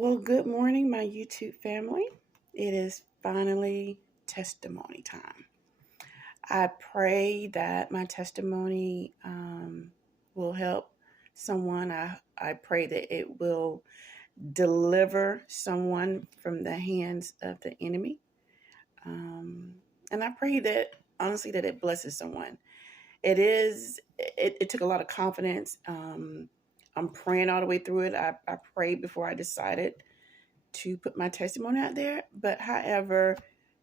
Well, good morning, my YouTube family. It is finally testimony time. I pray that my testimony will help someone. I pray that it will deliver someone from the hands of the enemy. Um, and I pray that, honestly, that it blesses someone. It took a lot of confidence. I'm praying all the way through it. I prayed before I decided to put my testimony out there, but however,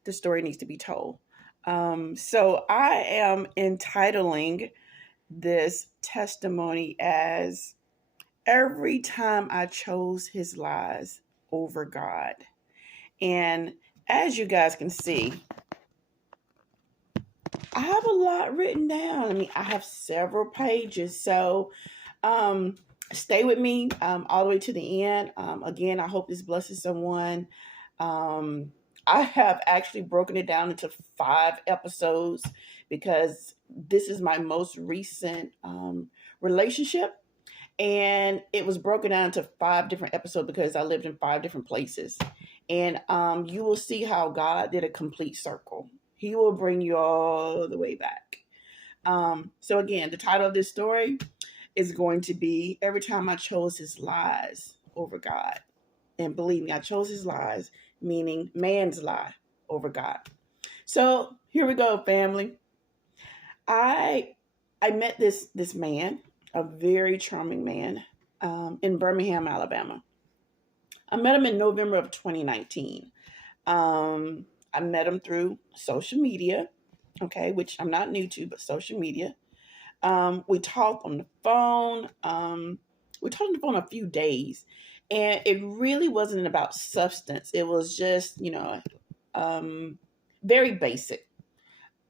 the story needs to be told. So I am entitling this testimony as Every Time I Chose His Lies Over God. And as you guys can see, I have a lot written down. I have several pages. So um, stay with me all the way to the end. Again, I hope this blesses someone. Um, I have actually broken it down into 5 episodes because this is my most recent relationship. And it was broken down into 5 different episodes because I lived in 5 different places. And you will see how God did a complete circle. He will bring you all the way back. So, again, the title of this story is going to be Every Time I Chose His Lies Over God. And believe me, I chose his lies, meaning man's lie over God. So here we go, family. I I met this man, a very charming man, in Birmingham, Alabama. I met him in November of 2019. I met him through social media, okay, which I'm not new to, but social media. We talked on the phone. We talked on the phone a few days, and it really wasn't about substance. It was just, very basic.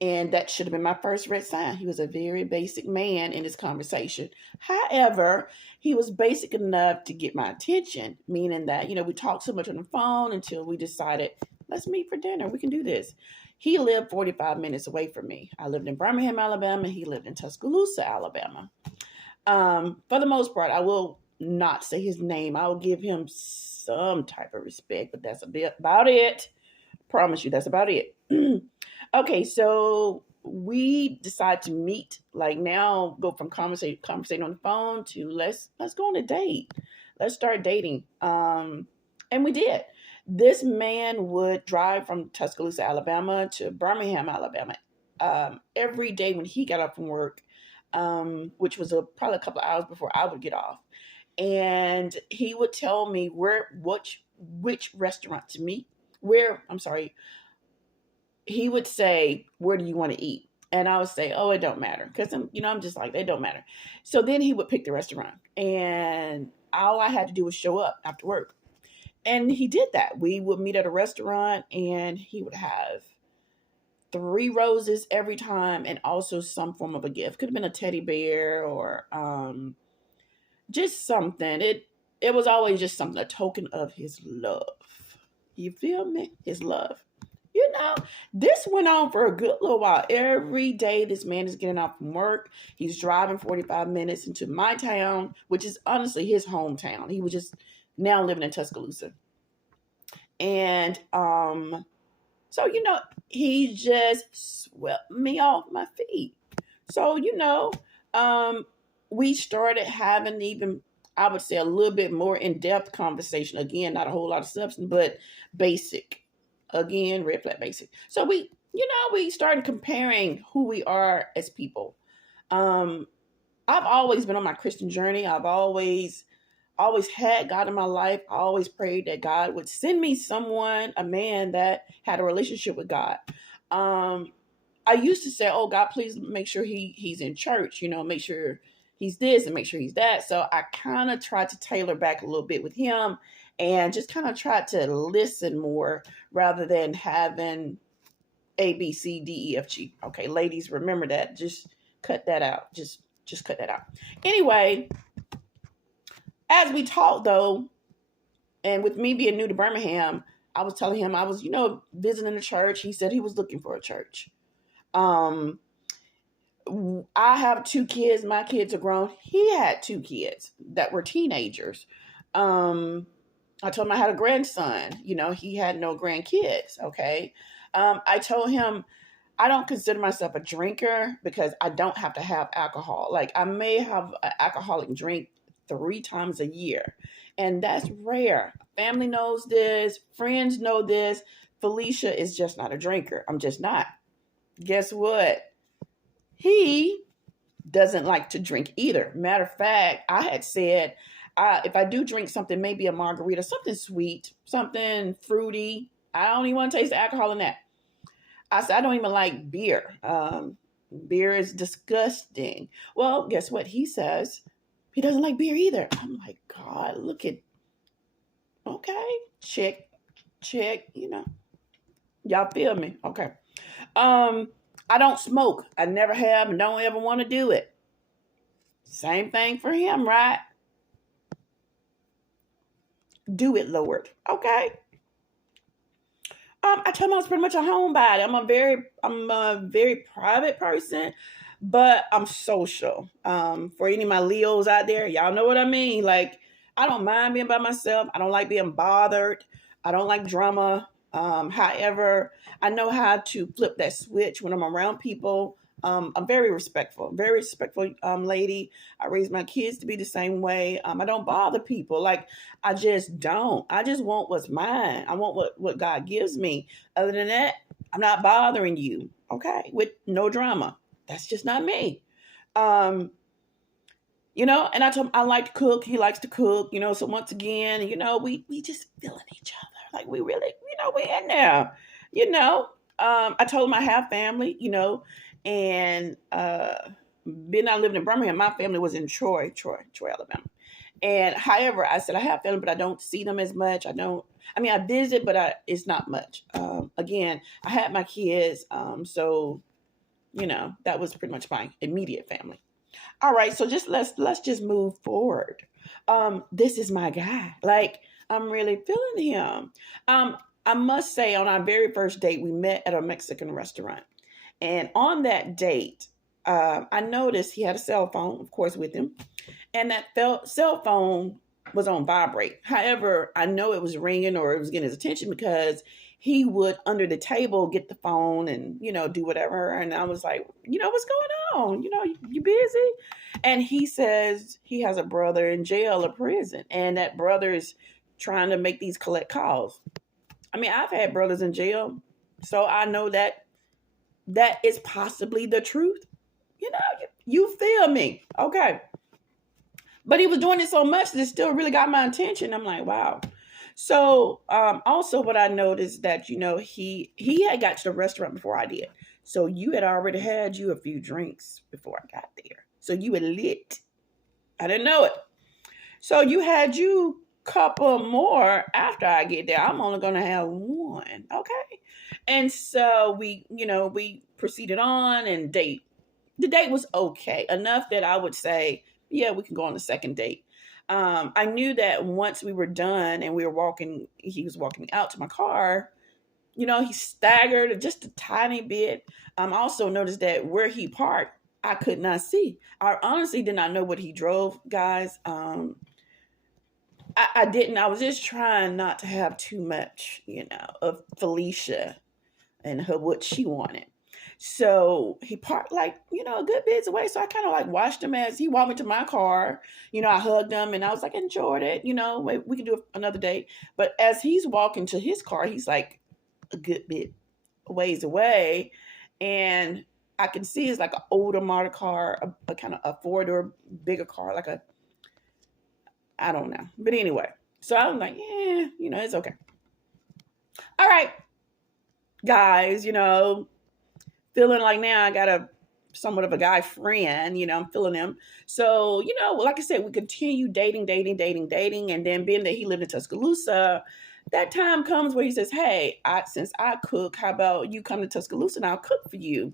And that should have been my first red sign. He was a very basic man in this conversation. However, he was basic enough to get my attention, meaning that, we talked so much on the phone until we decided, let's meet for dinner. We can do this. He lived 45 minutes away from me. I lived in Birmingham, Alabama. He lived in Tuscaloosa, Alabama. For the most part, I will not say his name. I will give him some type of respect, but that's a bit about it. Promise you, that's about it. Okay, so we decide to meet. Like now, go from conversating on the phone to let's go on a date. Let's start dating. And we did. This man would drive from Tuscaloosa, Alabama to Birmingham, Alabama, every day when he got up from work, which was probably a couple of hours before I would get off. And he would tell me which restaurant to meet. I'm sorry, he would say, "Where do you want to eat?" And I would say, "Oh, it don't matter," because I'm just like, it don't matter. So then he would pick the restaurant, and all I had to do was show up after work. And he did that. We would meet at a restaurant, and he would have 3 roses every time, and also some form of a gift. Could have been a teddy bear or just something. It was always just something, a token of his love. You feel me? His love. This went on for a good little while. Every day, this man is getting out from work. He's driving 45 minutes into my town, which is honestly his hometown. He was just now living in Tuscaloosa. And so he just swept me off my feet. So we started having even, I would say, a little bit more in-depth conversation. Again, not a whole lot of substance, but basic. Again, red flag basic. So we started comparing who we are as people. I've always been on my Christian journey. I've always had God in my life. I always prayed that God would send me someone, a man that had a relationship with God. I used to say, "Oh God, please make sure he's in church. Make sure he's this and make sure he's that." So I kind of tried to tailor back a little bit with him, and just kind of tried to listen more rather than having A, B, C, D, E, F, G. Okay, ladies, remember that. Just cut that out. Just cut that out. Anyway, as we talked though, and with me being new to Birmingham, I was telling him I was, visiting a church. He said he was looking for a church. I have 2 kids. My kids are grown. He had 2 kids that were teenagers. I told him I had a grandson. He had no grandkids. Okay. I told him I don't consider myself a drinker because I don't have to have alcohol. Like, I may have an alcoholic drink 3 times a year, and that's rare. Family knows this, friends know this. Felicia is just not a drinker. I'm just not. Guess what? He doesn't like to drink either. Matter of fact, I had said, if I do drink something, maybe a margarita, something sweet, something fruity, I don't even want to taste the alcohol in that. I said, I don't even like beer. Beer is disgusting. Well, guess what? He says he doesn't like beer either. I'm like, God, look at, okay, check, check, y'all feel me? Okay. I don't smoke. I never have and don't ever want to do it. Same thing for him, right? Do it, Lord. Okay. I tell him I was pretty much a homebody. I'm a very private person, but I'm social. For any of my Leos out there, y'all know what I mean. Like, I don't mind being by myself. I don't like being bothered. I don't like drama. However, I know how to flip that switch when I'm around people. I'm very respectful lady. I raise my kids to be the same way. I don't bother people. Like, I just don't. I just want what's mine. I want what God gives me. Other than that, I'm not bothering you. Okay, with no drama. That's just not me. And I told him I like to cook. He likes to cook. So once again, we just feeling each other. Like, we really, we in there. I told him I have family. And being I living in Birmingham, my family was in Troy, Alabama. And however, I said I have family, but I don't see them as much. I visit, but it's not much. Again, I had my kids, so that was pretty much my immediate family. All right, so let's just move forward. This is my guy. Like, I'm really feeling him. I must say, on our very first date, we met at a Mexican restaurant. And on that date, I noticed he had a cell phone, of course, with him. And that cell phone was on vibrate. However, I know it was ringing or it was getting his attention because he would, under the table, get the phone and, do whatever. And I was like, what's going on? You busy? And he says he has a brother in jail or prison. And that brother is trying to make these collect calls. I've had brothers in jail, so I know that is possibly the truth. You feel me? Okay. But he was doing it so much that it still really got my attention. I'm like, wow. So also what I noticed that, he had got to the restaurant before I did. So you had already had you a few drinks before I got there. So you were lit. I didn't know it. So you had you couple more after I get there. I'm only going to have one. Okay. And so we proceeded on and date. The date was okay. Enough that I would say, yeah, we can go on the second date. I knew that once we were done and he was walking me out to my car, he staggered just a tiny bit. I also noticed that where he parked, I could not see. I honestly did not know what he drove, guys. I didn't. I was just trying not to have too much, of Felicia and what she wanted. So he parked like, a good bit away. So I kind of like watched him as he walked me to my car. I hugged him and I was like, enjoyed it. We can do another day. But as he's walking to his car, he's like a good bit ways away. And I can see it's like an older model car, a kind of a 4-door bigger car, like I don't know. But anyway, so I was like, yeah, it's okay. All right, guys, feeling like now I got somewhat of a guy friend, I'm feeling him. So, like I said, we continue dating. And then being that he lived in Tuscaloosa, that time comes where he says, hey, since I cook, how about you come to Tuscaloosa and I'll cook for you?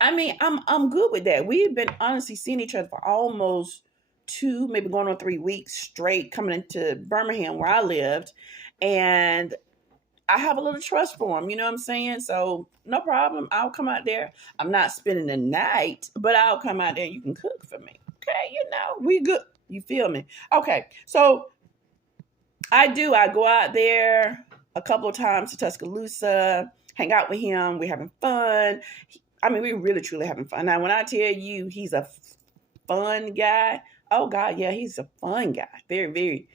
I'm good with that. We've been honestly seeing each other for almost 2, maybe going on 3 weeks straight coming into Birmingham where I lived. And I have a little trust for him, you know what I'm saying? So no problem. I'll come out there. I'm not spending the night, but I'll come out there and you can cook for me. Okay, we good. You feel me? Okay, so I do. I go out there a couple of times to Tuscaloosa, hang out with him. We're having fun. I mean, we're really truly having fun. Now, when I tell you he's a fun guy, oh God, yeah, he's a fun guy. Very, very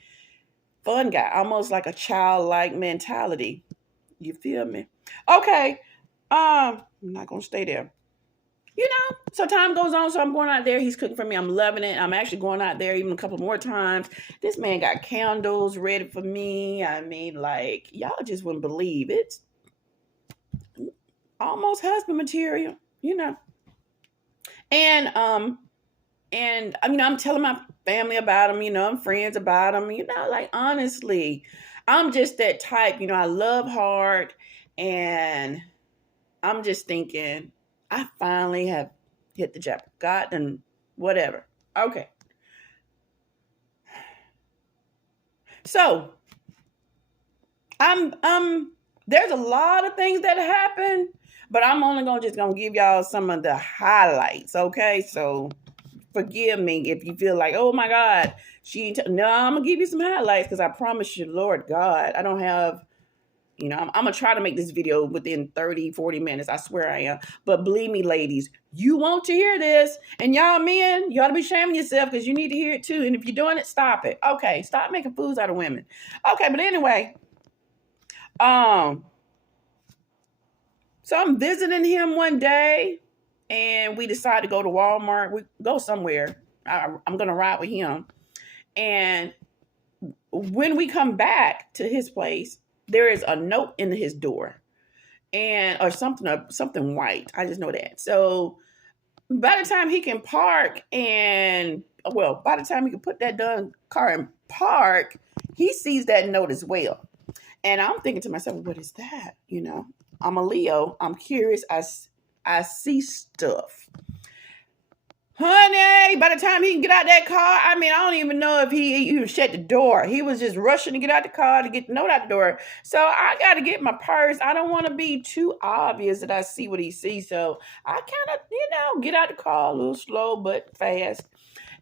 fun guy. Almost like a childlike mentality. You feel me? Okay. I'm not gonna stay there. So time goes on, so I'm going out there. He's cooking for me. I'm loving it. I'm actually going out there even a couple more times. This man got candles ready for me. I mean, like, y'all just wouldn't believe it. It's almost husband material, And I'm telling my family about him, I'm friends about him, like honestly, I'm just that type, I love hard, and I'm just thinking, I finally have hit the jackpot and whatever. Okay. So there's a lot of things that happen, but I'm only gonna give y'all some of the highlights. Okay. So forgive me if you feel like, oh my God, no, I'm gonna give you some highlights, because I promise you, Lord God, I don't have, I'm gonna try to make this video within 30-40 minutes. I swear I am. But believe me, ladies, you want to hear this, and y'all men, you ought to be shaming yourself, because you need to hear it too. And if you're doing it, stop it. Okay, stop making fools out of women. Okay, but anyway, so I'm visiting him one day, and we decide to go to Walmart. We go somewhere. I'm gonna ride with him, and when we come back to his place, there is a note in his door, or something white. I just know that. So by the time he can park, by the time he can put that done car in park, he sees that note as well. And I'm thinking to myself, what is that? I'm a Leo. I'm curious. I see stuff. Honey, by the time he can get out that car, I don't even know if he even shut the door. He was just rushing to get out the car to get the note out the door. So I got to get my purse. I don't want to be too obvious that I see what he sees. So I kind of, get out the car a little slow but fast.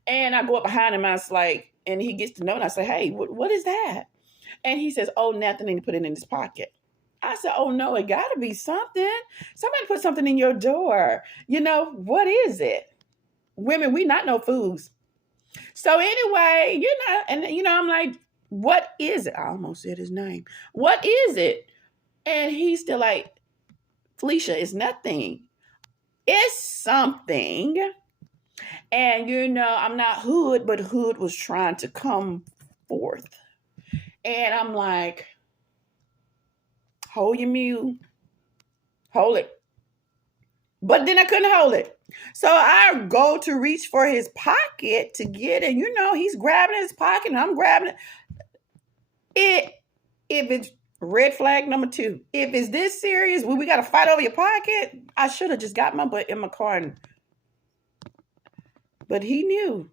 And I go up behind him. I was like, and he gets the note. And I say, hey, what is that? And he says, oh, nothing. And he put it in his pocket. I said, oh, no, it got to be something. Somebody put something in your door. What is it? Women, we not no fools. So anyway, I'm like, what is it? I almost said his name. What is it? And he's still like, Felicia, it's nothing. It's something. And I'm not hood, but hood was trying to come forth. And I'm like, hold your mule. Hold it. But then I couldn't hold it. So I go to reach for his pocket to get it. He's grabbing his pocket and I'm grabbing it. If it's red flag number 2, if it's this serious, we got to fight over your pocket, I should have just got my butt in my car. But he knew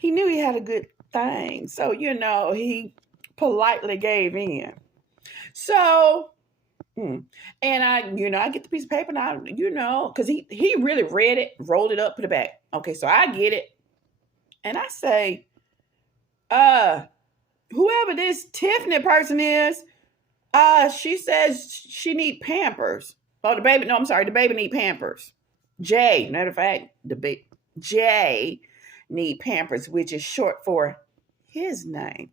he had a good thing. So, he politely gave in. So, and I get the piece of paper now, because he really read it, rolled it up, put it back. Okay, so I get it. And I say, whoever this Tiffany person is, she says she need Pampers. Oh, the baby need Pampers. Matter of fact, Jay need Pampers, which is short for his name.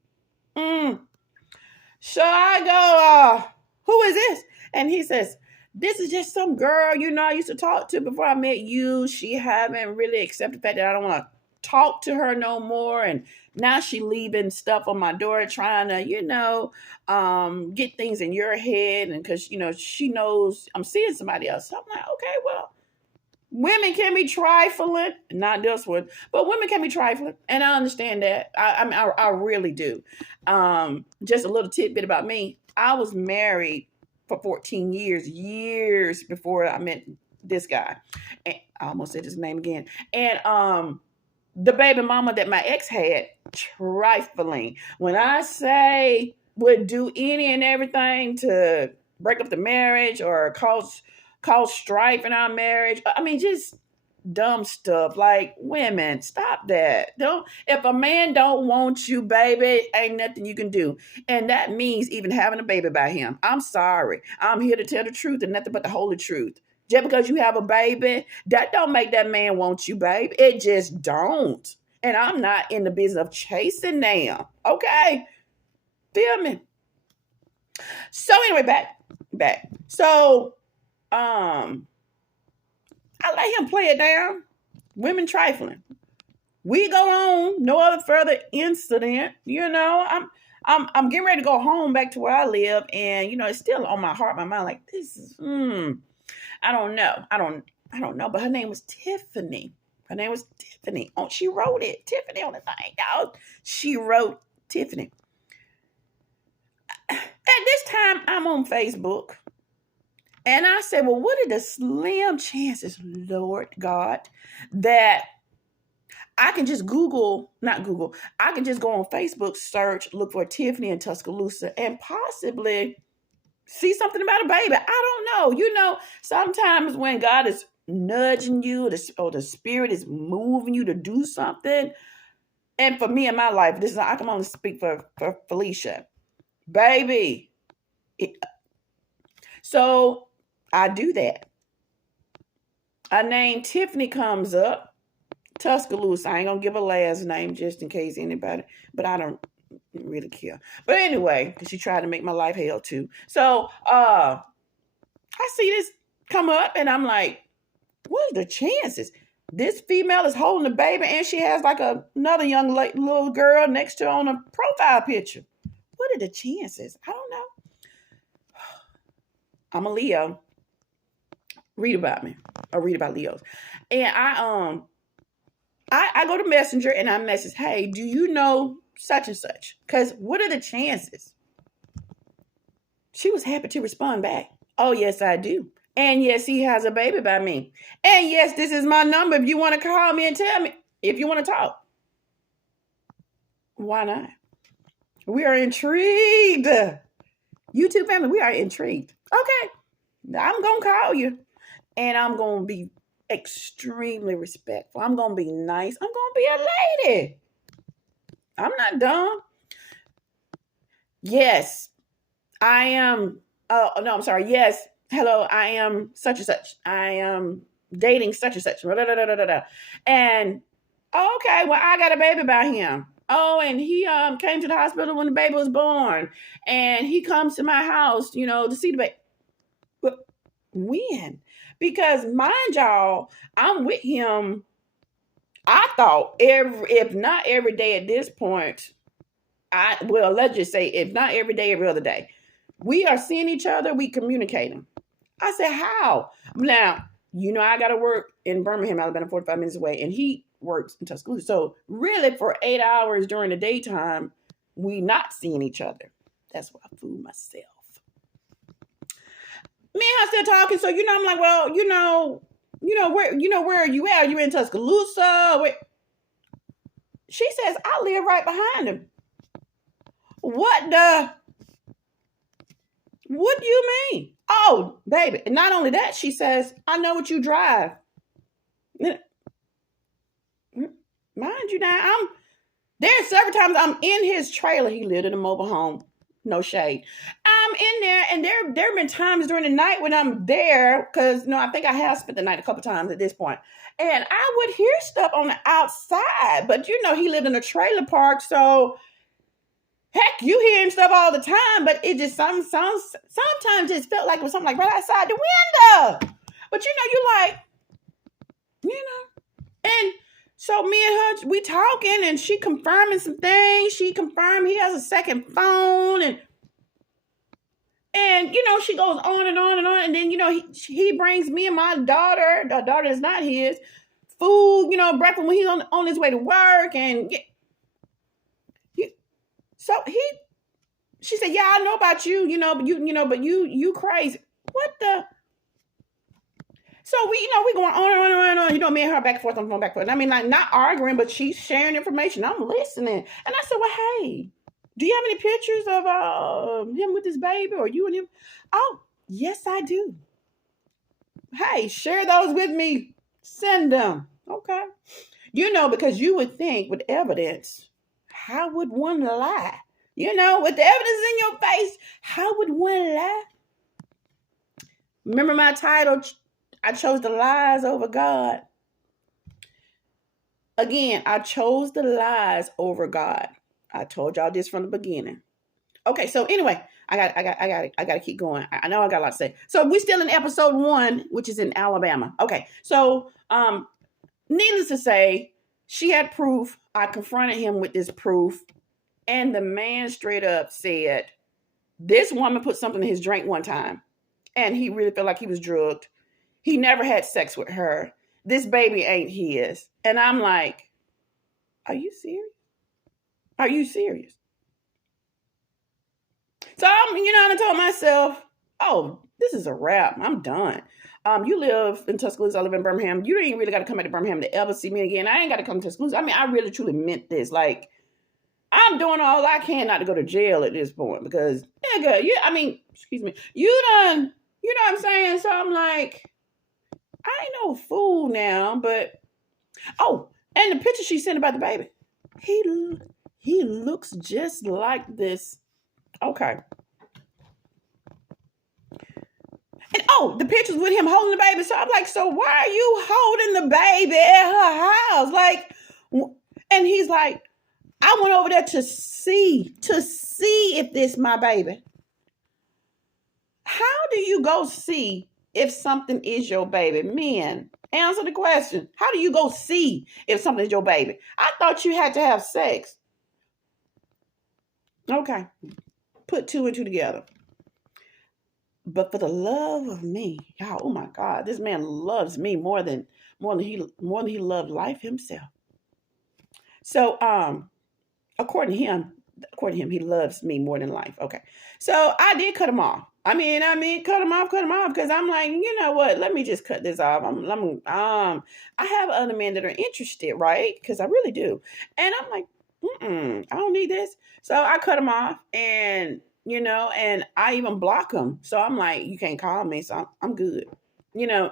So I go, who is this? And he says, this is just some girl, I used to talk to before I met you. She haven't really accepted the fact that I don't want to talk to her no more. And now she leaving stuff on my door, trying to, get things in your head. And because, she knows I'm seeing somebody else. So I'm like, okay, well, women can be trifling. Not this one, but women can be trifling. And I understand that. I really do. Just a little tidbit about me. I was married for 14 years before I met this guy. And I almost said his name again. And the baby mama that my ex had, trifling. When I say would do any and everything to break up the marriage or cause strife in our marriage. Just dumb stuff. Like, women, stop that. Don't, if a man don't want you, baby, ain't nothing you can do. And that means even having a baby by him. I'm sorry. I'm here to tell the truth and nothing but the holy truth. Just because you have a baby, that don't make that man want you, baby. It just don't. And I'm not in the business of chasing them. Okay? Feel me? So anyway, back. So I let him play it down. Women trifling. We go on, no other further incident. I'm getting ready to go home back to where I live, and it's still on my heart, my mind. Like, this is I don't know. I don't know. But her name was Tiffany. Oh, she wrote it. Tiffany on the thing, y'all. She wrote Tiffany. At this time, I'm on Facebook. And I said, well, what are the slim chances, Lord God, that I can just I can just go on Facebook, search, look for Tiffany in Tuscaloosa, and possibly see something about a baby. I don't know. Sometimes when God is nudging you or the Spirit is moving you to do something, and for me in my life, I can only speak for Felicia. Baby. So I do that. A name Tiffany comes up. Tuscaloosa. I ain't gonna give a last name just in case anybody, but I don't really care. But anyway, because she tried to make my life hell too. So I see this come up and I'm like, what are the chances? This female is holding a baby and she has like another young little girl next to her on a profile picture. What are the chances? I don't know. I'm a Leo. Read about me. Or read about Leos. And I go to Messenger and I message, hey, do you know such and such? Because what are the chances? She was happy to respond back. Oh, yes, I do. And yes, he has a baby by me. And yes, this is my number if you want to call me and tell me if you want to talk. Why not? We are intrigued. YouTube family, we are intrigued. Okay, I'm going to call you. And I'm going to be extremely respectful. I'm going to be nice. I'm going to be a lady. I'm not dumb. Yes, I am. Oh, no, I'm sorry. Yes. Hello, I am such and such. I am dating such and such. And, okay, well, I got a baby by him. Oh, and he came to the hospital when the baby was born. And he comes to my house, to see the baby. But when? Because mind y'all, I'm with him. I thought if not every day at this point, let's just say if not every day, every other day, we are seeing each other, we communicating. I said, how? Now, I got to work in Birmingham, Alabama, 45 minutes away, and he works in Tuscaloosa. So really for 8 hours during the daytime, we not seeing each other. That's why I fooled myself. Me and her still talking, so I'm like, well, where are you at? Are you in Tuscaloosa? Where? She says, I live right behind him. What do you mean? Oh, baby. And not only that, she says, I know what you drive. Mind you now, there's several times I'm in his trailer. He lived in a mobile home. No shade. I'm in there, and there have been times during the night when I'm there, because I think I have spent the night a couple times at this point, and I would hear stuff on the outside. But he lived in a trailer park, so heck, you hearing stuff all the time. But it just sometimes just felt like it was something like right outside the window. But you like, and. So me and her, we talking, and she confirming some things. She confirmed he has a second phone, and she goes on and on and on. And then he brings me and my daughter. The daughter is not his. Food, breakfast when he's on his way to work, and she said, yeah, I know about you, but you crazy. What the? So we going on and on and on. Me and her back and forth on the phone, back and forth. I mean, like, not arguing, but she's sharing information. I'm listening. And I said, well, hey, do you have any pictures of him with his baby, or you and him? Oh, yes, I do. Hey, share those with me Send them. Okay. Because you would think with evidence, how would one lie? With the evidence in your face, how would one lie? Remember my title? I chose the lies over God. Again, I chose the lies over God. I told y'all this from the beginning. Okay, so anyway, I got to keep going. I know I got a lot to say. So we're still in episode 1, which is in Alabama. Okay, so needless to say, she had proof. I confronted him with this proof, and the man straight up said, "This woman put something in his drink one time, and he really felt like he was drugged. He never had sex with her. This baby ain't his." And I'm like, "Are you serious? Are you serious?" So I told myself, "Oh, this is a wrap. I'm done. You live in Tuscaloosa, I live in Birmingham. You ain't really got to come back to Birmingham to ever see me again. I ain't got to come to Tuscaloosa." I mean, I really truly meant this. Like, I'm doing all I can not to go to jail at this point because, nigga, excuse me, you done, you know what I'm saying? So I'm like, I ain't no fool now, but, and the picture she sent about the baby, he looks just like this. Okay. And the pictures with him holding the baby. So I'm like, so why are you holding the baby at her house? Like, and he's like, I went over there to see if this my baby. How do you go see if something is your baby? Men, answer the question. How do you go see if something is your baby? I thought you had to have sex. Okay. Put 2 and 2 together. But for the love of me, y'all, oh my God, this man loves me more than he loved life himself. So, according to him, he loves me more than life. Okay. So I did cut him off. I mean, cut him off, because I'm like, you know what? Let me just cut this off. I have other men that are interested, right? Because I really do. And I'm like, I don't need this. So I cut him off, and and I even block him. So I'm like, you can't call me. So I'm good.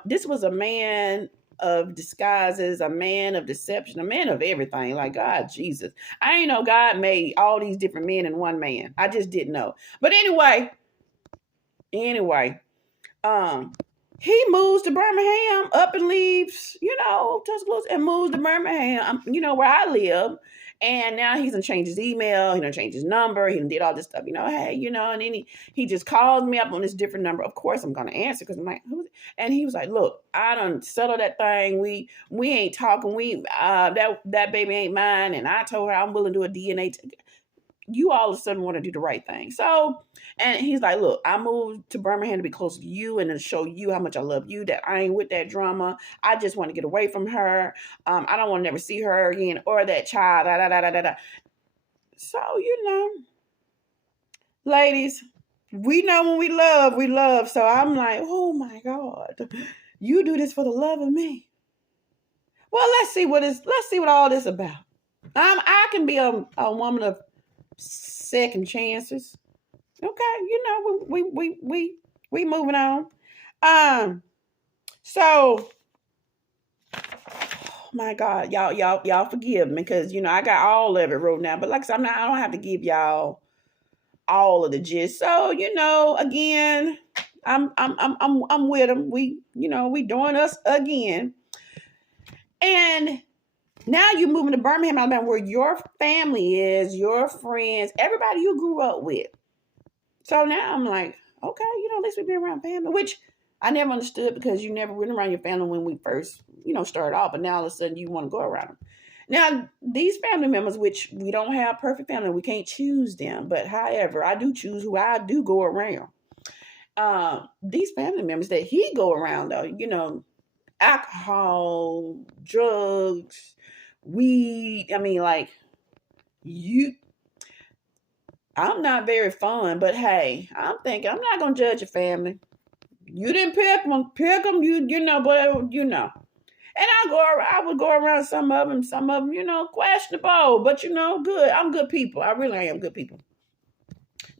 This was a man of disguises, a man of deception, a man of everything. Like, God, Jesus. I ain't know God made all these different men in one man. I just didn't know. But anyway, he moves to Birmingham, up and leaves, Tuscaloosa, and moves to Birmingham, where I live. And now he's done changed his email, he done changed his number, he done did all this stuff, hey, and then he just calls me up on this different number. Of course I'm gonna answer because I'm like, who's it? And he was like, look, I done settled that thing. We ain't talking. That baby ain't mine. And I told her I'm willing to do a DNA you all of a sudden want to do the right thing. So, and he's like, look, I moved to Birmingham to be close to you and to show you how much I love you, that I ain't with that drama. I just want to get away from her. I don't want to never see her again or that child. Da, da, da, da, da. So, ladies, we know when we love. So I'm like, oh my God, you do this for the love of me. Well, let's see what all this about. I can be a woman of second chances. Okay, we moving on. So, oh my God, y'all forgive me because I got all of it wrote down. But like I said, I don't have to give y'all all of the gist. So again, I'm with them. We doing us again, and now you're moving to Birmingham, Alabama, where your family is, your friends, everybody you grew up with. So now I'm like, okay, at least we be around family, which I never understood because you never went around your family when we first, started off. But now all of a sudden you want to go around them. Now, these family members, which we don't have perfect family, we can't choose them. But however, I do choose who I do go around. These family members that he go around, though, alcohol, drugs, weed. I'm not very fun, but hey, I'm thinking I'm not gonna judge your family. You didn't pick them, but And I would go around some of them, questionable, but good. I'm good people. I really am good people.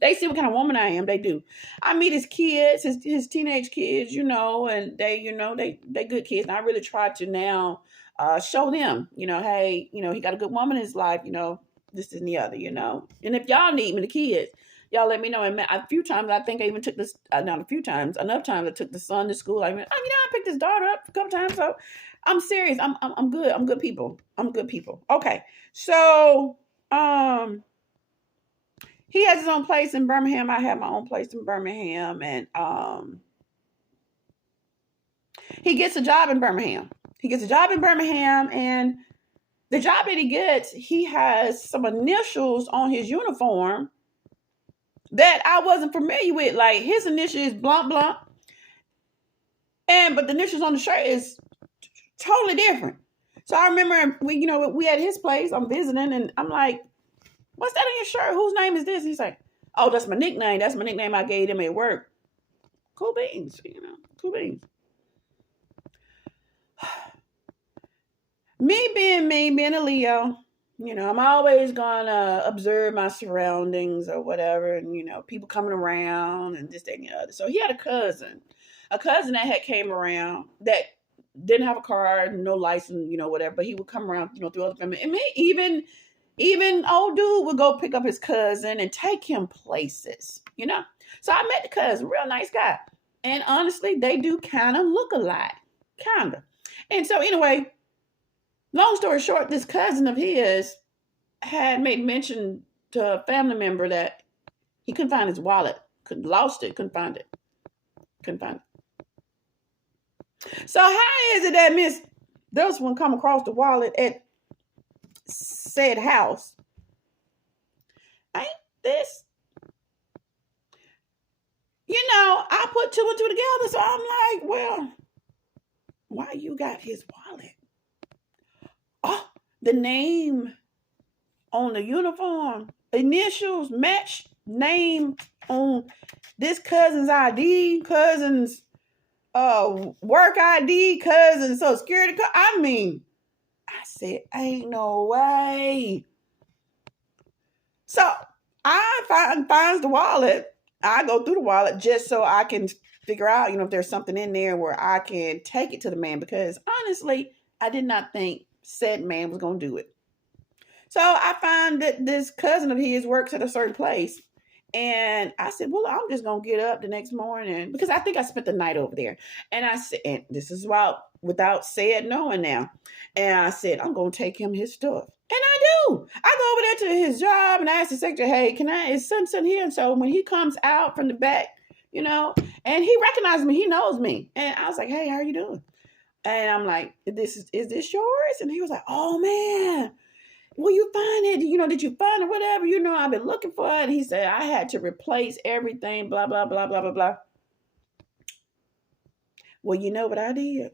They see what kind of woman I am. They do. I meet his kids, his teenage kids, and they good kids. And I really try to now show them, hey, he got a good woman in his life, this and the other. And if y'all need me, the kids, y'all let me know. And a few times, I think I even took this, not a few times, enough times I took the son to school. I picked his daughter up a couple times. So I'm serious. I'm good. I'm good people. I'm good people. Okay. So, he has his own place in Birmingham. I have my own place in Birmingham. And he gets a job in Birmingham. And the job that he gets, he has some initials on his uniform that I wasn't familiar with. Like, his initial is blanc blanc. But the initials on the shirt is totally different. So I remember we at his place, I'm visiting, and I'm like, what's that on your shirt? Whose name is this? He's like, oh, that's my nickname. That's my nickname I gave him at work. Cool beans, cool beans. Me being a Leo, I'm always going to observe my surroundings or whatever. And, people coming around and this, that, and the other. So he had a cousin that had came around that didn't have a car, no license, whatever. But he would come around, through other family. And even old dude would go pick up his cousin and take him places, So I met the cousin, real nice guy. And honestly, they do kind of look alike, kind of. And so anyway, long story short, this cousin of his had made mention to a family member that he couldn't find his wallet, lost it, couldn't find it. So how is it that Miss this one come across the wallet at said house? Ain't this? I put two and two together, so I'm like, well, why you got his wallet? Oh, the name on the uniform, initials match name on this cousin's ID, cousin's work ID, cousin's social security card. I said, ain't no way. So I finds the wallet. I go through the wallet just so I can figure out, if there's something in there where I can take it to the man, because honestly, I did not think said man was going to do it. So I find that this cousin of his works at a certain place. And I said, well, I'm just going to get up the next morning, because I think I spent the night over there. And I said, and this is without said knowing now. And I said, I'm going to take him his stuff. And I do. I go over there to his job and I ask the secretary, hey, is son here? And so when he comes out from the back, and he recognizes me, he knows me. And I was like, hey, how are you doing? And I'm like, is this yours? And he was like, oh man, will you find it? Did you find it? Whatever, I've been looking for it. And he said, I had to replace everything, blah, blah, blah, blah, blah, blah. Well, you know what I did?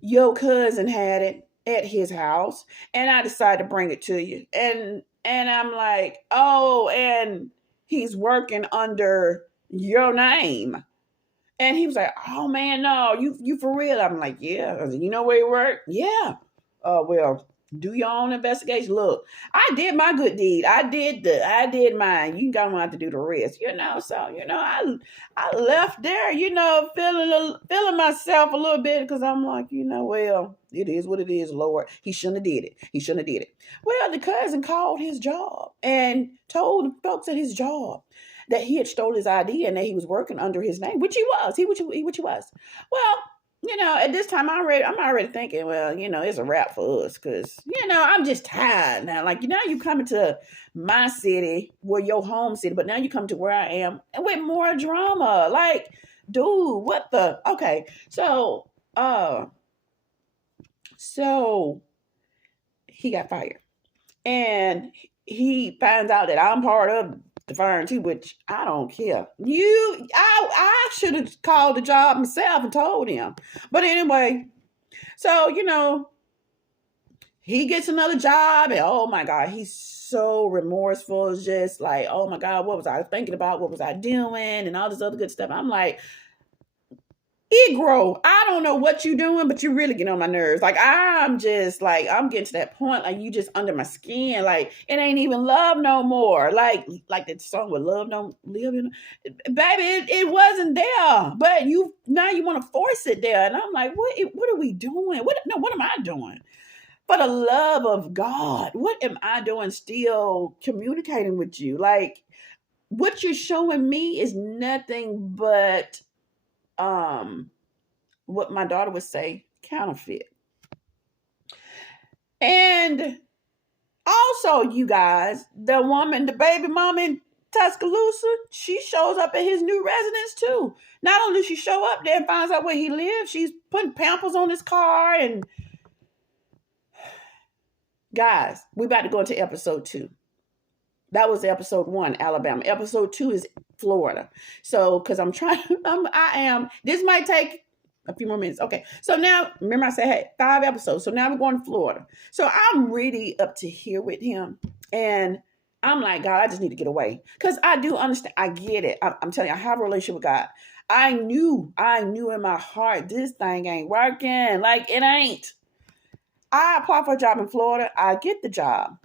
Your cousin had it at his house, and I decided to bring it to you. And I'm like, oh, and he's working under your name. And he was like, oh man, no, you for real? I'm like, yeah. I said, you know where he worked? Yeah. Well, do your own investigation. Look, I did my good deed. I did mine. You don't have to do the rest, So, I left there, feeling myself a little bit, because I'm like, well, it is what it is, Lord. He shouldn't have did it. Well, the cousin called his job and told the folks at his job that he had stole his ID and that he was working under his name, which he was. He was. Well, at this time, I'm already thinking, well, it's a wrap for us, because, I'm just tired now. Like, you coming to my city, your home city, but now you come to where I am and with more drama. Like, dude, what the? Okay, so he got fired, and he finds out that I'm part of the firing too, which I don't care. I should have called the job myself and told him. But anyway, so, he gets another job, and oh my God, he's so remorseful. It's just like, oh my God, what was I thinking about? What was I doing? And all this other good stuff. I'm like, Egro, I don't know what you're doing, but you really get on my nerves. Like I'm just like I'm getting to that point, like you just under my skin. Like it ain't even love no more. Like that song with love don't live in. Baby, it wasn't there, but you now you want to force it there, and I'm like, what are we doing? What am I doing? For the love of God, what am I doing? Still communicating with you, like what you're showing me is nothing but what my daughter would say, counterfeit. And also, you guys, the woman, the baby mama in Tuscaloosa, she shows up at his new residence too. Not only does she show up there and finds out where he lives, she's putting pampers on his car. And guys, we about to go into episode 2. That was episode 1, Alabama. Episode 2 is Florida. So, because this might take a few more minutes. Okay. So now, remember I said, hey, 5 episodes. So now we're going to Florida. So I'm really up to here with him. And I'm like, God, I just need to get away. Because I do understand. I get it. I'm telling you, I have a relationship with God. I knew in my heart, this thing ain't working. Like, it ain't. I apply for a job in Florida. I get the job.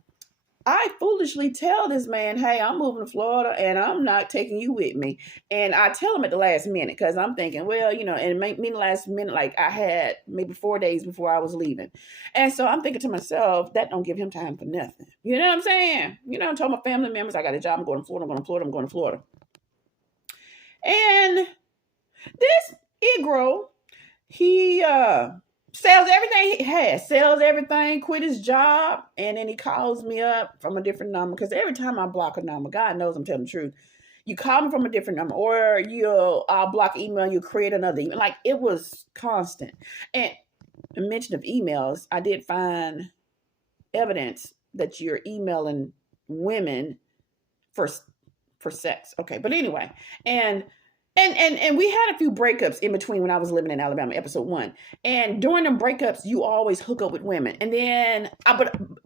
I foolishly tell this man, hey, I'm moving to Florida and I'm not taking you with me. And I tell him at the last minute because I'm thinking, well, and it make me the last minute, like I had maybe 4 days before I was leaving. And so I'm thinking to myself, that don't give him time for nothing. You know what I'm saying? I told my family members, I got a job, I'm going to Florida, I'm going to Florida. And this Igro, he sells everything he has, quit his job, and then he calls me up from a different number. Because every time I block a number, God knows I'm telling the truth. You call me from a different number, or I'll block email, you create another email. Like it was constant. And a mention of emails, I did find evidence that you're emailing women for sex. Okay, but anyway, and we had a few breakups in between when I was living in Alabama, episode 1. And during them breakups, you always hook up with women. And then,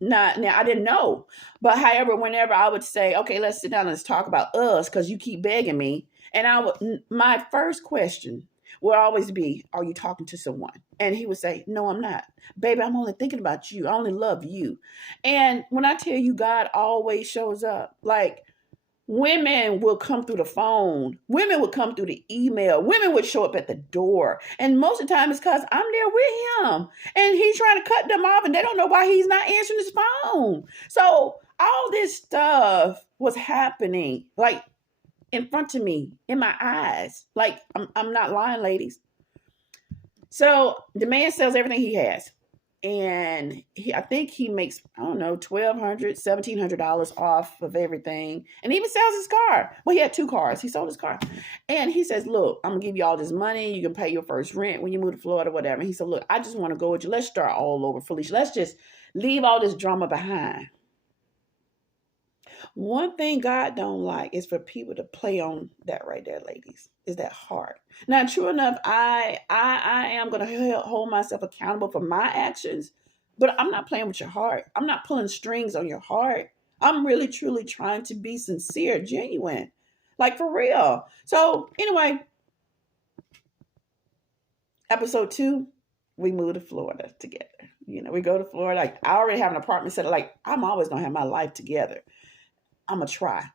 now I didn't know. But however, whenever I would say, okay, let's sit down and let's talk about us because you keep begging me. And my first question would always be, are you talking to someone? And he would say, no, I'm not. Baby, I'm only thinking about you. I only love you. And when I tell you God always shows up, like, women will come through the phone. Women would come through the email. Women would show up at the door. And most of the time it's because I'm there with him. And he's trying to cut them off and they don't know why he's not answering his phone. So all this stuff was happening like in front of me, in my eyes. Like I'm not lying, ladies. So the man sells everything he has. And I think he makes, I don't know, $1,200, $1,700 off of everything. And he even sells his car. Well, he had 2 cars. He sold his car. And he says, look, I'm going to give you all this money. You can pay your first rent when you move to Florida, whatever. And he said, look, I just want to go with you. Let's start all over, Felicia. Let's just leave all this drama behind. One thing God don't like is for people to play on that right there, ladies, is that heart. Now, true enough, I am going to hold myself accountable for my actions, but I'm not playing with your heart. I'm not pulling strings on your heart. I'm really, truly trying to be sincere, genuine, like for real. So anyway, episode 2, we moved to Florida together. We go to Florida. Like I already have an apartment set up. Like I'm always going to have my life together. I'm going to try.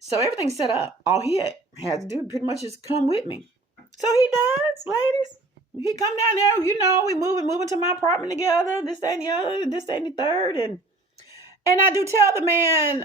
So everything's set up. All he had to do pretty much is come with me. So he does, ladies. He come down there, we moving to my apartment together, this, that, and the other, this, that, and the third. And I do tell the man,